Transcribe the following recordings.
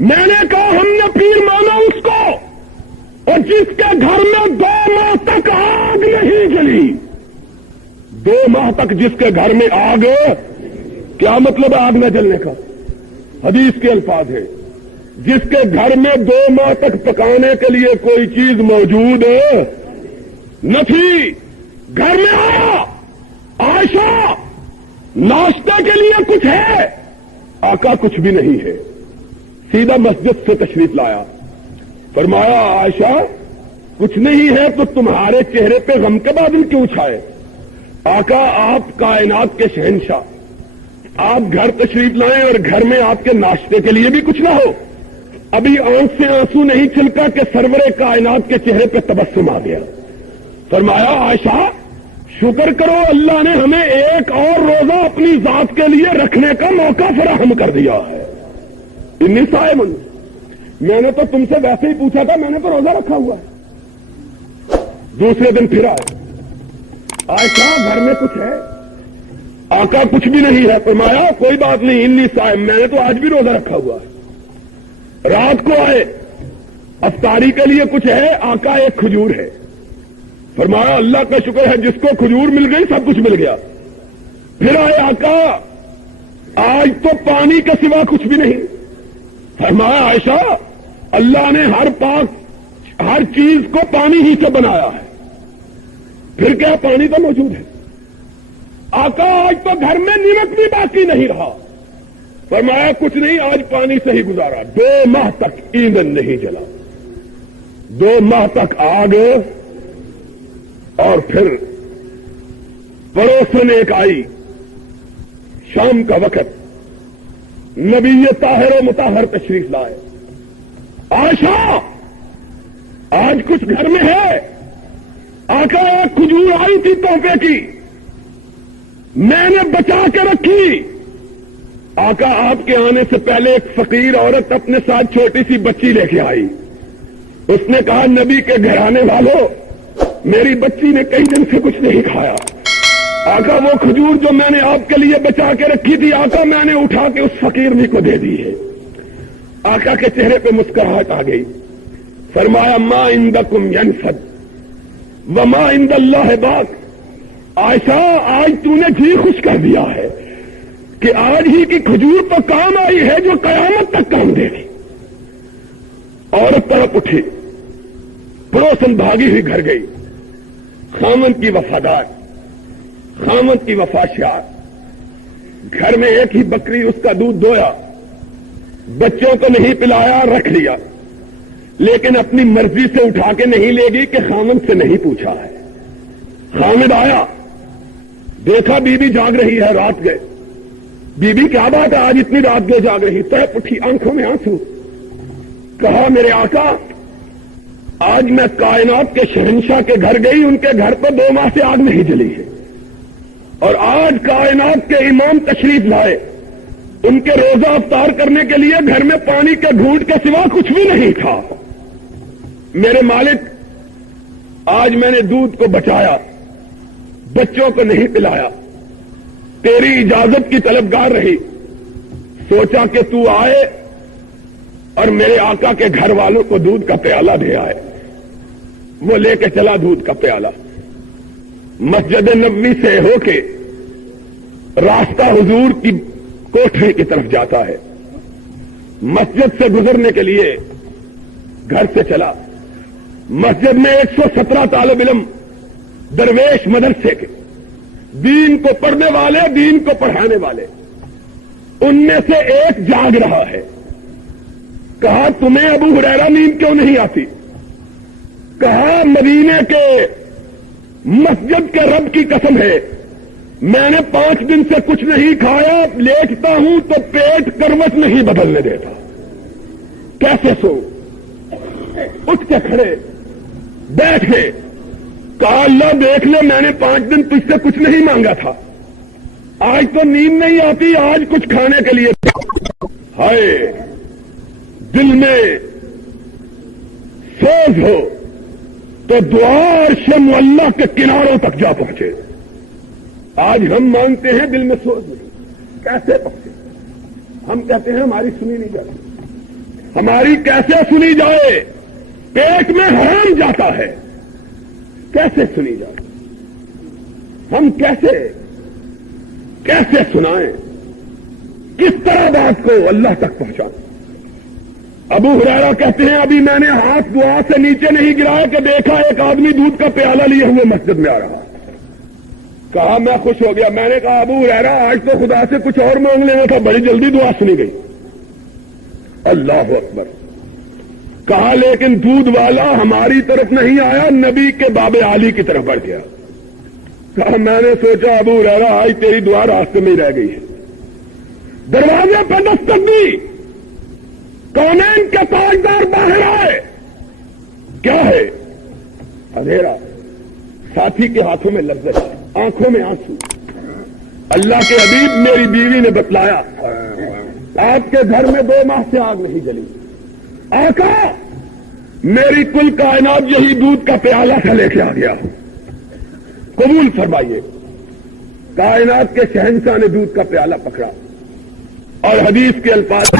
میں نے کہا ہم نے پیر مانا اس کو اور جس کے گھر میں 2 ماہ تک آگ نہیں جلی. 2 ماہ تک جس کے گھر میں آگ، کیا مطلب ہے آگ نہ جلنے کا؟ حدیث کے الفاظ ہے جس کے گھر میں 2 ماہ تک پکانے کے لیے کوئی چیز موجود نہ تھی، گھر میں آیا عائشہ ناشتہ کے لیے کچھ ہے، آقا کچھ بھی نہیں ہے، سیدھا مسجد سے تشریف لایا، فرمایا عائشہ کچھ نہیں ہے تو تمہارے چہرے پہ غم کے بادل کیوں چھائے؟ آقا آپ کائنات کے شہنشاہ، آپ گھر تشریف لائیں اور گھر میں آپ کے ناشتے کے لیے بھی کچھ نہ ہو. ابھی آنکھ سے آنسو نہیں چھلکا کہ سرور کائنات کے چہرے پہ تبسم آ گیا. فرمایا عائشہ شکر کرو اللہ نے ہمیں ایک اور روزہ اپنی ذات کے لیے رکھنے کا موقع فراہم کر دیا ہے. انی صائم، میں نے تو تم سے ویسے ہی پوچھا تھا، میں نے تو روزہ رکھا ہوا ہے. دوسرے دن پھر آئے، عائشہ گھر میں کچھ ہے؟ آقا کچھ بھی نہیں ہے. فرمایا کوئی بات نہیں، انی صائم، میں نے تو آج بھی روزہ رکھا ہوا ہے. رات کو آئے، افطاری کے لیے کچھ ہے؟ آقا ایک کھجور ہے. فرمایا اللہ کا شکر ہے، جس کو کھجور مل گئی سب کچھ مل گیا. پھر آئے آقا آج تو پانی کے سوا کچھ بھی نہیں. فرمایا عائشہ اللہ نے ہر چیز کو پانی ہی سے بنایا ہے، پھر کیا پانی تو موجود ہے. آقا آج تو گھر میں نمک بھی باقی نہیں رہا. فرمایا کچھ نہیں، آج پانی سے ہی گزارا. 2 ماہ تک ایندھن نہیں جلا، 2 ماہ تک آگ. اور پھر پڑوسن ایک آئی، شام کا وقت، نبی طاہر و مطہر تشریف لائے. عائشہ آج کچھ گھر میں ہے؟ آقا ایک کھجور آئی تھی تحفے کی، میں نے بچا کے رکھی. آقا آپ کے آنے سے پہلے ایک فقیر عورت اپنے ساتھ چھوٹی سی بچی لے کے آئی. اس نے کہا نبی کے گھرانے والوں میری بچی نے کئی دن سے کچھ نہیں کھایا. آقا وہ کھجور جو میں نے آپ کے لیے بچا کے رکھی تھی آقا میں نے اٹھا کے اس فقیرنی کو دے دی ہے. آقا کے چہرے پہ مسکراہٹ آ گئی. فرمایا ما عندکم ینفد وما عند اللہ باق. عائشہ آج تو نے جی خوش کر دیا ہے کہ آج ہی کی کھجور تو کام آئی ہے جو قیامت تک کام دے گی. عورت طرف اٹھی، پڑوسن بھاگی ہوئی گھر گئی. خامن کی وفادار، خامن کی وفاشیار. گھر میں ایک ہی بکری، اس کا دودھ دویا، بچوں کو نہیں پلایا، رکھ لیا، لیکن اپنی مرضی سے اٹھا کے نہیں لے گی کہ خامن سے نہیں پوچھا ہے. خامد آیا، دیکھا بی بی جاگ رہی ہے، رات گئے. بی بی کیا بات ہے آج اتنی رات گئے جاگ رہی؟ تڑپ اٹھی، آنکھوں میں آنسو. کہا میرے آقا آج میں کائنات کے شہنشاہ کے گھر گئی، ان کے گھر پر 2 ماہ سے آگ نہیں جلی ہے، اور آج کائنات کے امام تشریف لائے، ان کے روزہ افطار کرنے کے لیے گھر میں پانی کے گھونٹ کے سوا کچھ بھی نہیں تھا. میرے مالک آج میں نے دودھ کو بچایا، بچوں کو نہیں پلایا، تیری اجازت کی طلبگار رہی. سوچا کہ تو آئے اور میرے آقا کے گھر والوں کو دودھ کا پیالہ دے آئے. وہ لے کے چلا دودھ کا پیالہ. مسجد نبوی سے ہو کے راستہ حضور کی کوٹھری کی طرف جاتا ہے. مسجد سے گزرنے کے لیے گھر سے چلا. مسجد میں 117 طالب علم درویش مدرسے کے، دین کو پڑھنے والے، دین کو پڑھانے والے، ان میں سے ایک جاگ رہا ہے. کہا تمہیں ابو ہریرہ نیند کیوں نہیں آتی؟ کہا مدینے کے مسجد کے رب کی قسم ہے میں نے 5 دن سے کچھ نہیں کھایا، لیٹتا ہوں تو پیٹ کروٹ نہیں بدلنے دیتا، کیسے سو؟ اٹھ کے کھڑے بیٹھے. کہا اللہ دیکھ لے میں نے 5 دن تجھ سے کچھ نہیں مانگا تھا، آج تو نیند نہیں آتی، آج کچھ کھانے کے لیے. ہائے دل میں سوز ہو تو دعا عرش معلیٰ کے کناروں تک جا پہنچے. آج ہم مانتے ہیں دل میں سوز نہیں، کیسے پہنچے؟ ہم کہتے ہیں ہماری سنی نہیں جاتی، ہماری کیسے سنی جائے؟ پیٹ میں حرام جاتا ہے، کیسے سنی جائے؟ ہم کیسے سنائیں؟ کس طرح بات کو اللہ تک پہنچائیں؟ ابو ہریرہ کہتے ہیں ابھی میں نے ہاتھ دعا سے نیچے نہیں گرایا کہ دیکھا ایک آدمی دودھ کا پیالہ لیے ہوئے مسجد میں آ رہا۔ کہا میں خوش ہو گیا۔ میں نے کہا ابو ہریرہ آج تو خدا سے کچھ اور مانگ لینا تھا، بڑی جلدی دعا سنی گئی۔ اللہ اکبر۔ کہا لیکن دودھ والا ہماری طرف نہیں آیا، نبی کے باب عالی کی طرف بڑھ گیا۔ کہا میں نے سوچا ابو ہریرہ آج تیری دعا راستے میں ہی رہ گئی ہے۔ دروازے پہ دستک دی، کونین کے تاجدار باہر آئے۔ کیا ہے؟ اندھیرا، ساتھی کے ہاتھوں میں لذت، آنکھوں میں آنسو۔ اللہ کے حبیب میری بیوی نے بتلایا آپ کے گھر میں 2 ماہ سے آگ نہیں جلی۔ آقا میری کل کائنات یہی دودھ کا پیالہ تھا لے کے آ گیا، قبول فرمائیے۔ کائنات کے شہنشاہ نے دودھ کا پیالہ پکڑا اور حدیث کے الفاظ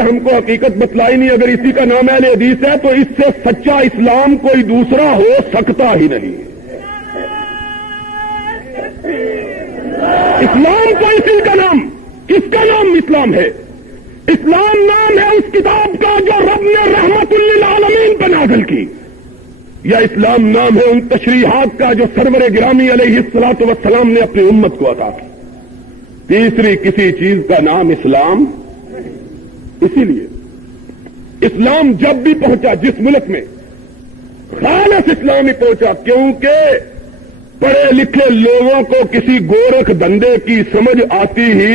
ہم کو حقیقت بتلائی نہیں. اگر اسی کا نام اہل حدیث ہے تو اس سے سچا اسلام کوئی دوسرا ہو سکتا ہی نہیں. اسلام کو اسی کا نام، کس کا نام اسلام ہے؟ اسلام نام ہے اس کتاب کا جو رب نے رحمت للعالمین پہ نازل کی، یا اسلام نام ہے ان تشریحات کا جو سرور گرامی علیہ الصلوۃ والسلام نے اپنی امت کو عطا کی. تیسری کسی چیز کا نام اسلام. اسی لیے اسلام جب بھی پہنچا جس ملک میں، خالص اسلام ہی پہنچا، کیونکہ پڑھے لکھے لوگوں کو کسی گورکھ دندے کی سمجھ آتی ہی